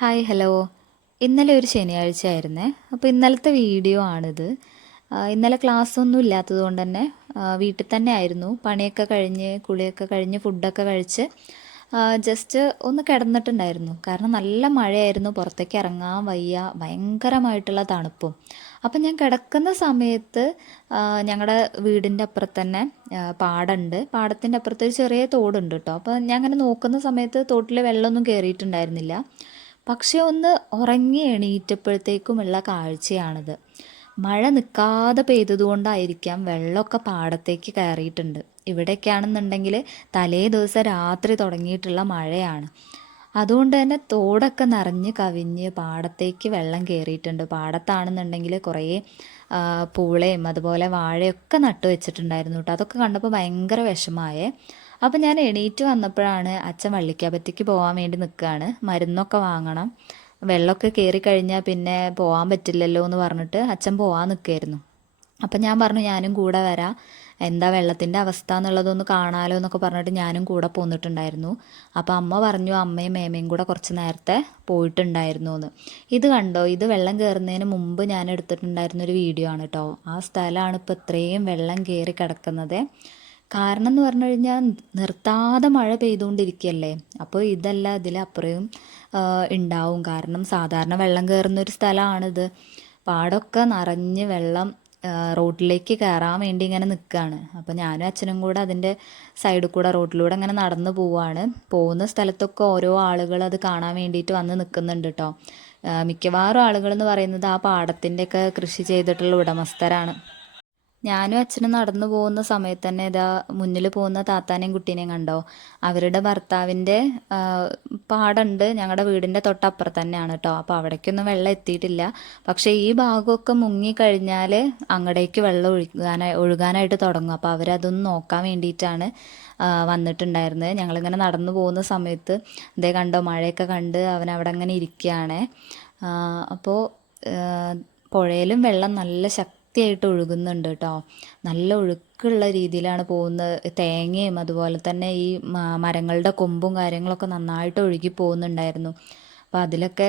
Hi hello. ഇന്നലെ ഒരു ശനിയാഴ്ച ആയിരുന്നേ. അപ്പോൾ ഇന്നലത്തെ വീഡിയോ ആണിത്. ഇന്നലെ ക്ലാസ്സൊന്നും ഇല്ലാത്തത് കൊണ്ട് തന്നെ വീട്ടിൽ തന്നെ ആയിരുന്നു. പണിയൊക്കെ കഴിഞ്ഞ് കുളിയൊക്കെ കഴിഞ്ഞ് ഫുഡൊക്കെ കഴിച്ച് ജസ്റ്റ് ഒന്ന് കിടന്നിട്ടുണ്ടായിരുന്നു. കാരണം നല്ല മഴയായിരുന്നു, പുറത്തേക്ക് ഇറങ്ങാൻ വയ്യ, ഭയങ്കരമായിട്ടുള്ള തണുപ്പും. അപ്പം ഞാൻ കിടക്കുന്ന സമയത്ത് ഞങ്ങളുടെ വീടിൻ്റെ അപ്പുറത്ത് തന്നെ പാടമുണ്ട്. പാടത്തിൻ്റെ അപ്പുറത്ത് ഒരു ചെറിയ തോടുണ്ട് കേട്ടോ. അപ്പോൾ ഞാൻ അങ്ങനെ നോക്കുന്ന സമയത്ത് തോട്ടിൽ വെള്ളമൊന്നും കയറിയിട്ടുണ്ടായിരുന്നില്ല. പക്ഷെ ഒന്ന് ഉറങ്ങി എണീറ്റപ്പോഴത്തേക്കുമുള്ള കാഴ്ചയാണിത്. മഴ നിൽക്കാതെ പെയ്തതുകൊണ്ടായിരിക്കാം വെള്ളമൊക്കെ പാടത്തേക്ക് കയറിയിട്ടുണ്ട്. ഇവിടെയൊക്കെയാണെന്നുണ്ടെങ്കിൽ തലേ ദിവസം രാത്രി തുടങ്ങിയിട്ടുള്ള മഴയാണ്. അതുകൊണ്ട് തന്നെ തോടൊക്കെ നിറഞ്ഞ് കവിഞ്ഞ് പാടത്തേക്ക് വെള്ളം കയറിയിട്ടുണ്ട്. പാടത്താണെന്നുണ്ടെങ്കിൽ കുറേ പൂളയും അതുപോലെ വാഴയൊക്കെ നട്ടു വെച്ചിട്ടുണ്ടായിരുന്നു കേട്ടോ. അതൊക്കെ കണ്ടപ്പോൾ ഭയങ്കര വിഷമമായേ. അപ്പം ഞാൻ എണീറ്റ് വന്നപ്പോഴാണ് അച്ഛൻ വള്ളിക്കാപറ്റിക്ക് പോകാൻ വേണ്ടി നിൽക്കുകയാണ്. മരുന്നൊക്കെ വാങ്ങണം, വെള്ളമൊക്കെ കയറി കഴിഞ്ഞാൽ പിന്നെ പോകാൻ പറ്റില്ലല്ലോ എന്ന് പറഞ്ഞിട്ട് അച്ഛൻ പോകാൻ നിൽക്കുകയായിരുന്നു. അപ്പം ഞാൻ പറഞ്ഞു ഞാനും കൂടെ വരാം, എന്താ വെള്ളത്തിൻ്റെ അവസ്ഥ എന്നുള്ളതൊന്ന് കാണാലോ എന്നൊക്കെ പറഞ്ഞിട്ട് ഞാനും കൂടെ പോന്നിട്ടുണ്ടായിരുന്നു. അപ്പോൾ അമ്മ പറഞ്ഞു അമ്മയും മേമയും കൂടെ കുറച്ച് നേരത്തെ പോയിട്ടുണ്ടായിരുന്നു എന്ന്. ഇത് കണ്ടോ, ഇത് വെള്ളം കയറുന്നതിന് മുമ്പ് ഞാൻ എടുത്തിട്ടുണ്ടായിരുന്നൊരു വീഡിയോ ആണ് കേട്ടോ. ആ സ്ഥലമാണ് ഇപ്പോൾ ഇത്രയും വെള്ളം കയറി കിടക്കുന്നത്. കാരണം എന്ന് പറഞ്ഞു കഴിഞ്ഞാൽ നിർത്താതെ മഴ പെയ്തുകൊണ്ടിരിക്കുകയല്ലേ. അപ്പോൾ ഇതല്ല ഇതിലപ്പുറവും ഉണ്ടാവും. കാരണം സാധാരണ വെള്ളം കയറുന്നൊരു സ്ഥലമാണിത്. പാടമൊക്കെ നിറഞ്ഞ് വെള്ളം റോഡിലേക്ക് കയറാൻ വേണ്ടി ഇങ്ങനെ നിൽക്കുകയാണ്. അപ്പോൾ ഞാനും അച്ഛനും കൂടെ അതിൻ്റെ സൈഡിൽ കൂടെ റോഡിലൂടെ ഇങ്ങനെ നടന്നു പോവുകയാണ്. പോകുന്ന സ്ഥലത്തൊക്കെ ഓരോ ആളുകൾ അത് കാണാൻ വേണ്ടിയിട്ട് വന്ന് നിൽക്കുന്നുണ്ട് കേട്ടോ. മിക്കവാറും ആളുകളെന്ന് പറയുന്നത് ആ പാടത്തിൻ്റെയൊക്കെ കൃഷി ചെയ്തിട്ടുള്ള ഉടമസ്ഥരാണ്. ഞാനും അച്ഛനും നടന്നു പോകുന്ന സമയത്ത് തന്നെ ഇതാ മുന്നിൽ പോകുന്ന താത്താനെയും കുട്ടീനെയും കണ്ടോ. അവരുടെ ഭർത്താവിൻ്റെ പാടമുണ്ട് ഞങ്ങളുടെ വീടിൻ്റെ തൊട്ടപ്പുറത്ത് തന്നെയാണ് കേട്ടോ. അപ്പോൾ അവിടേക്കൊന്നും വെള്ളം എത്തിയിട്ടില്ല. പക്ഷേ ഈ ഭാഗമൊക്കെ മുങ്ങിക്കഴിഞ്ഞാൽ അങ്ങടേക്ക് വെള്ളം ഒഴുകാനായിട്ട് തുടങ്ങും. അപ്പോൾ അവരതൊന്ന് നോക്കാൻ വേണ്ടിയിട്ടാണ് വന്നിട്ടുണ്ടായിരുന്നത്. ഞങ്ങളിങ്ങനെ നടന്നു പോകുന്ന സമയത്ത് ഇതേ കണ്ടോ, മഴയൊക്കെ കണ്ട് അവൻ അവിടെ അങ്ങനെ ഇരിക്കുകയാണ്. അപ്പോൾ പുഴയിലും വെള്ളം നല്ല ശക്തിയായിട്ട് ഒഴുകുന്നുണ്ട് കേട്ടോ. നല്ല ഒഴുക്കുള്ള രീതിയിലാണ് പോകുന്നത്. തേങ്ങയും അതുപോലെ തന്നെ ഈ മരങ്ങളുടെ കൊമ്പും കാര്യങ്ങളൊക്കെ നന്നായിട്ട് ഒഴുകി പോകുന്നുണ്ടായിരുന്നു. അപ്പോൾ അതിലൊക്കെ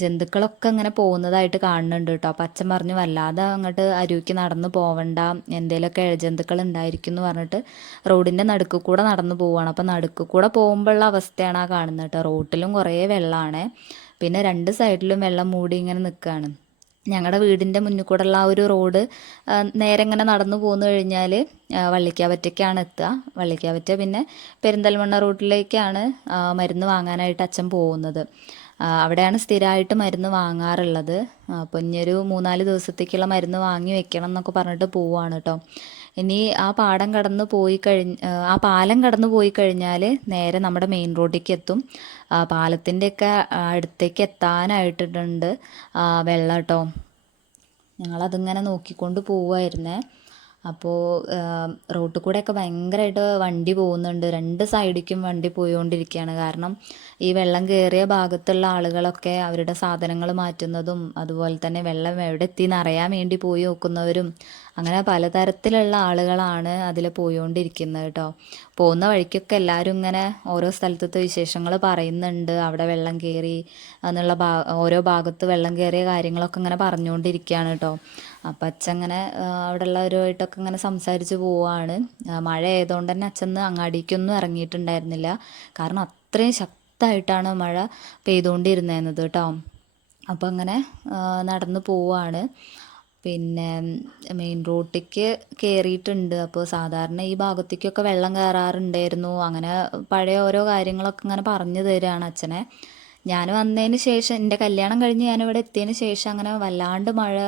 ജന്തുക്കളൊക്കെ ഇങ്ങനെ പോകുന്നതായിട്ട് കാണുന്നുണ്ട് കേട്ടോ. അപ്പം അച്ഛൻ പറഞ്ഞു വല്ലാതെ അങ്ങോട്ട് അരുവിക്ക് നടന്ന് പോവണ്ട, എന്തേലൊക്കെ ഇഴജന്തുക്കൾ ഉണ്ടായിരിക്കും എന്ന് പറഞ്ഞിട്ട് റോഡിൻ്റെ നടുക്ക് കൂടെ നടന്നു പോവുകയാണ്. അപ്പം നടുക്ക് കൂടെ പോകുമ്പോഴുള്ള അവസ്ഥയാണ് ആ കാണുന്നത് കേട്ടോ. റോട്ടിലും കുറേ വെള്ളമാണ്, പിന്നെ രണ്ട് സൈഡിലും വെള്ളം മൂടി ഇങ്ങനെ നിൽക്കുകയാണ്. ഞങ്ങളുടെ വീടിൻ്റെ മുന്നിൽ കൂടെയുള്ള ആ ഒരു റോഡ് നേരെ ഇങ്ങനെ നടന്നു പോന്നു കഴിഞ്ഞാൽ വള്ളിക്കാപറ്റയ്ക്കാണ് എത്തുക. വള്ളിക്കാപറ്റ പിന്നെ പെരിന്തൽമണ്ണ റൂട്ടിലേക്കാണ് മരുന്ന് വാങ്ങാനായിട്ട് അച്ഛൻ പോകുന്നത്. അവിടെയാണ് സ്ഥിരമായിട്ട് മരുന്ന് വാങ്ങാറുള്ളത്. അപ്പോൾ ഇനിയൊരു 3-4 ദിവസത്തേക്കുള്ള മരുന്ന് വാങ്ങി വെക്കണം എന്നൊക്കെ പറഞ്ഞിട്ട് പോവുകയാണ് കേട്ടോ. ഇനി ആ പാടം കടന്ന് പോയി ആ പാലം കടന്ന് പോയി കഴിഞ്ഞാൽ നേരെ നമ്മുടെ മെയിൻ റോഡിലേക്ക് എത്തും. പാലത്തിൻ്റെയൊക്കെ അടുത്തേക്ക് എത്താനായിട്ടുണ്ട് വെള്ളം കേട്ടോ. ഞങ്ങളതിങ്ങനെ നോക്കിക്കൊണ്ട് പോവുമായിരുന്നേ. അപ്പോൾ റോട്ടിൽ കൂടെയൊക്കെ ഭയങ്കരമായിട്ട് വണ്ടി പോകുന്നുണ്ട്. രണ്ട് സൈഡിലേക്കും വണ്ടി പോയിക്കൊണ്ടിരിക്കുകയാണ്. കാരണം ഈ വെള്ളം കയറിയ ഭാഗത്തുള്ള ആളുകളൊക്കെ അവരുടെ സാധനങ്ങൾ മാറ്റുന്നതും അതുപോലെ തന്നെ വെള്ളം എവിടെ എത്തിയെന്ന് അറിയാൻ വേണ്ടി പോയി നോക്കുന്നവരും അങ്ങനെ പലതരത്തിലുള്ള ആളുകളാണ് അതിൽ പോയിക്കൊണ്ടിരിക്കുന്നത് കേട്ടോ. പോകുന്ന വഴിക്കൊക്കെ എല്ലാവരും ഇങ്ങനെ ഓരോ സ്ഥലത്തെ വിശേഷങ്ങൾ പറയുന്നുണ്ട്. അവിടെ വെള്ളം കയറി എന്നുള്ള ഓരോ ഭാഗത്ത് വെള്ളം കയറിയ കാര്യങ്ങളൊക്കെ ഇങ്ങനെ പറഞ്ഞുകൊണ്ടിരിക്കുകയാണ് കേട്ടോ. അപ്പം അച്ഛൻ ഇങ്ങനെ അവിടെ ഉള്ളവരുമായിട്ടൊക്കെ ഇങ്ങനെ സംസാരിച്ച് പോവുകയാണ്. മഴ ആയതുകൊണ്ട് തന്നെ അച്ഛൻ അങ്ങാടിക്കൊന്നും ഇറങ്ങിയിട്ടുണ്ടായിരുന്നില്ല. കാരണം അത്രയും ശക്തമായിട്ടാണ് മഴ പെയ്തുകൊണ്ടിരുന്നത് കേട്ടോ. അപ്പം അങ്ങനെ നടന്നു പോവുകയാണ്. പിന്നെ മെയിൻ റോട്ടിലേക്ക് കയറിയിട്ടുണ്ട്. അപ്പോൾ സാധാരണ ഈ ഭാഗത്തേക്കൊക്കെ വെള്ളം കയറാറുണ്ടായിരുന്നു. അങ്ങനെ പഴയ ഓരോ കാര്യങ്ങളൊക്കെ ഇങ്ങനെ പറഞ്ഞു തരികയാണ് അച്ഛനെ. ഞാൻ വന്നതിന് ശേഷം, എൻ്റെ കല്യാണം കഴിഞ്ഞ് ഞാനിവിടെ എത്തിയതിന് ശേഷം അങ്ങനെ വല്ലാണ്ട് മഴ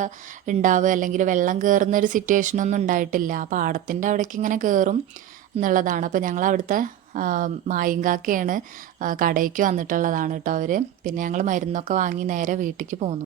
ഉണ്ടാവുക അല്ലെങ്കിൽ വെള്ളം കയറുന്ന ഒരു സിറ്റുവേഷനൊന്നും ഉണ്ടായിട്ടില്ല. പാടത്തിൻ്റെ അവിടേക്ക് ഇങ്ങനെ കയറും എന്നുള്ളതാണ്. അപ്പോൾ ഞങ്ങൾ അവിടുത്തെ മായിങ്കാക്കയാണ് കടയ്ക്ക് വന്നിട്ടുള്ളതാണ് കേട്ടോ അവർ. പിന്നെ ഞങ്ങൾ മരുന്നൊക്കെ വാങ്ങി നേരെ വീട്ടിലേക്ക് പോന്നു.